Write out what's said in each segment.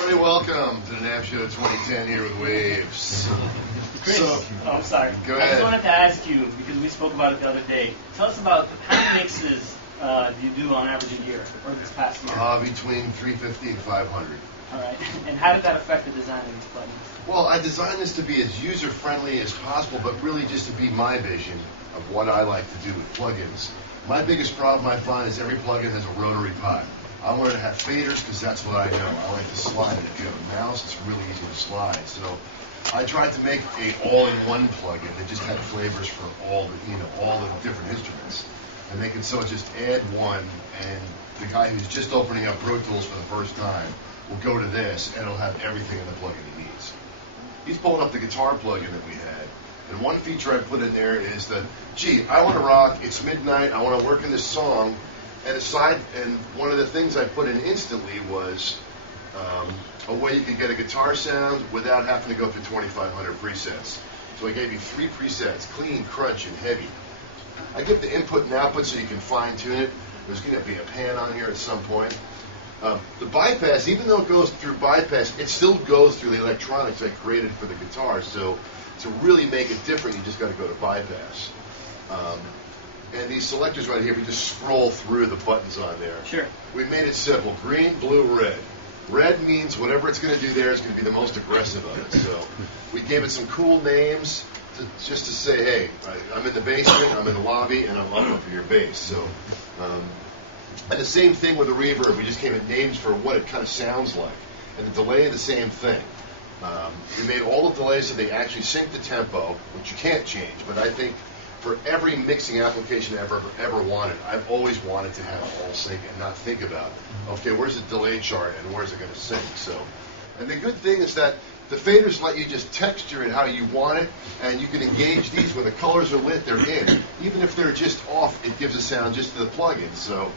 Everybody, welcome to the NAMM Show 2010 here with Waves. Chris, I'm sorry. Go I ahead. just wanted to ask you, because we spoke about it the other day, tell us about how many mixes do you do on average a year, or this past year? Between 350 and 500. All right. And how did that affect the design of these plugins? Well, I designed this to be as user-friendly as possible, but really just to be my vision of what I like to do with plugins. My biggest problem I find is every plugin has a rotary pot. I wanted to have faders because that's what I know. I like to slide it. If you have a mouse, it's really easy to slide. So I tried to make a all-in-one plugin that just had flavors for all the different instruments, and they can just add one, and the guy who's just opening up Pro Tools for the first time will go to this, and it'll have everything in the plugin he needs. He's pulling up the guitar plugin that we had, and one feature I put in there is that, gee, I want to rock. It's midnight. I want to work in this song. And one of the things I put in instantly was a way you could get a guitar sound without having to go through 2,500 presets. So I gave you 3 presets: clean, crunch, and heavy. I give the input and output so you can fine tune it. There's going to be a pan on here at some point. The bypass, even though it goes through bypass, it still goes through the electronics I created for the guitar. So to really make it different, you just got to go to bypass. And these selectors right here, if you just scroll through the buttons on there, Sure. we made it simple: green, blue, red. Red means whatever it's going to do there is going to be the most aggressive of it. So we gave it some cool names just to say, hey, I'm in the basement, I'm in the lobby, and I'm up for your bass. So, and the same thing with the reverb. We just gave it names for what it kind of sounds like. And the delay, the same thing. We made all the delays so they actually sync the tempo, which you can't change, but I think for every mixing application I've ever wanted, I've always wanted to have it all sync and not think about, okay, where's the delay chart and where's it going to sync? So, and the good thing is that the faders let you just texture it how you want it, and you can engage these when the colors are lit, they're in. Even if they're just off, it gives a sound just to the plugin. So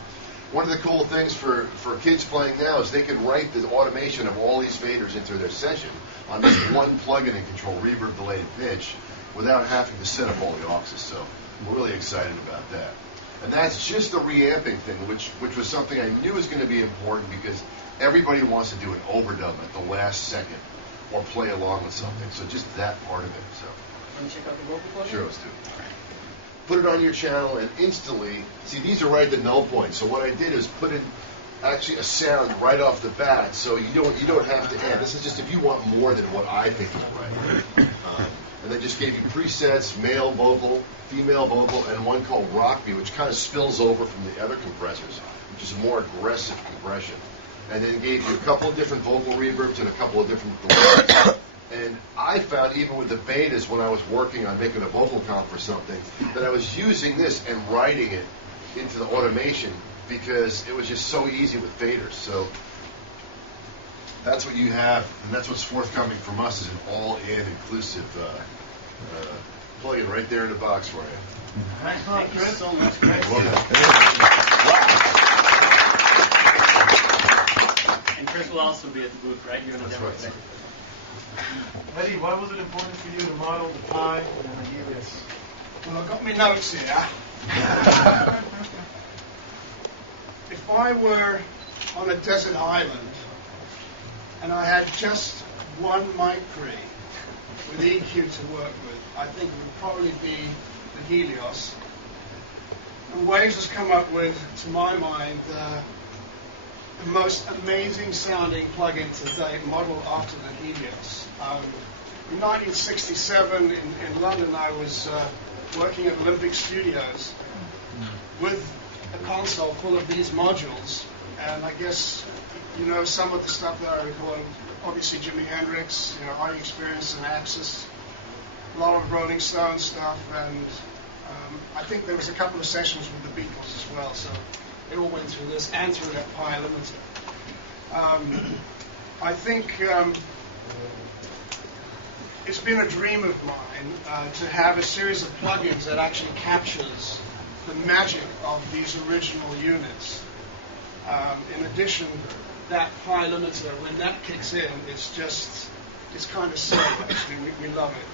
one of the cool things for kids playing now is they can write the automation of all these faders into their session on this one plugin and control reverb, delay, and pitch, without having to set up all the auxes. So we're really excited about that. And that's just the reamping thing, which was something I knew was going to be important because everybody wants to do an overdub at the last second or play along with something. So just that part of it. So Want to check out the vocal plugin? sure, let's do it. Put it on your channel and instantly, see, these are right at the null point. So what I did is put in actually a sound right off the bat, so you don't have to add. This is just if you want more than what I think is right. And they just gave you presets: male vocal, female vocal, and one called Rock Me, which kind of spills over from the other compressors, which is a more aggressive compression. And then gave you a couple of different vocal reverbs and a couple of different delays. And I found, even with the betas, when I was working on making a vocal comp for something, that I was using this and writing it into the automation because it was just so easy with faders. So that's what you have, and that's what's forthcoming from us, is an all-in inclusive plugin right there in the box for you. All right. Thank you so much, Chris. You're welcome. And Chris will also be at the booth, right? You're going to That's demo right, today. Eddie, why was it important for you to model the pie and the Helios? Well, I've got my notes here. If I were on a desert island and I had just one mic tree with EQ to work with, I think it would probably be the Helios. And Waves has come up with, to my mind, the most amazing sounding plugin to date, modeled after the Helios. In 1967 in London, I was working at Olympic Studios with a console full of these modules, and I guess you know some of the stuff that I recorded. Obviously Jimi Hendrix, Are You Experiencing Axis, a lot of Rolling Stones stuff, and I think there was a couple of sessions with the Beatles as well, so it all went through this and through that Pi limiter. I think it's been a dream of mine to have a series of plugins that actually captures the magic of these original units. In addition, that Pi limiter, when that kicks in, it's kind of silly, actually. We love it.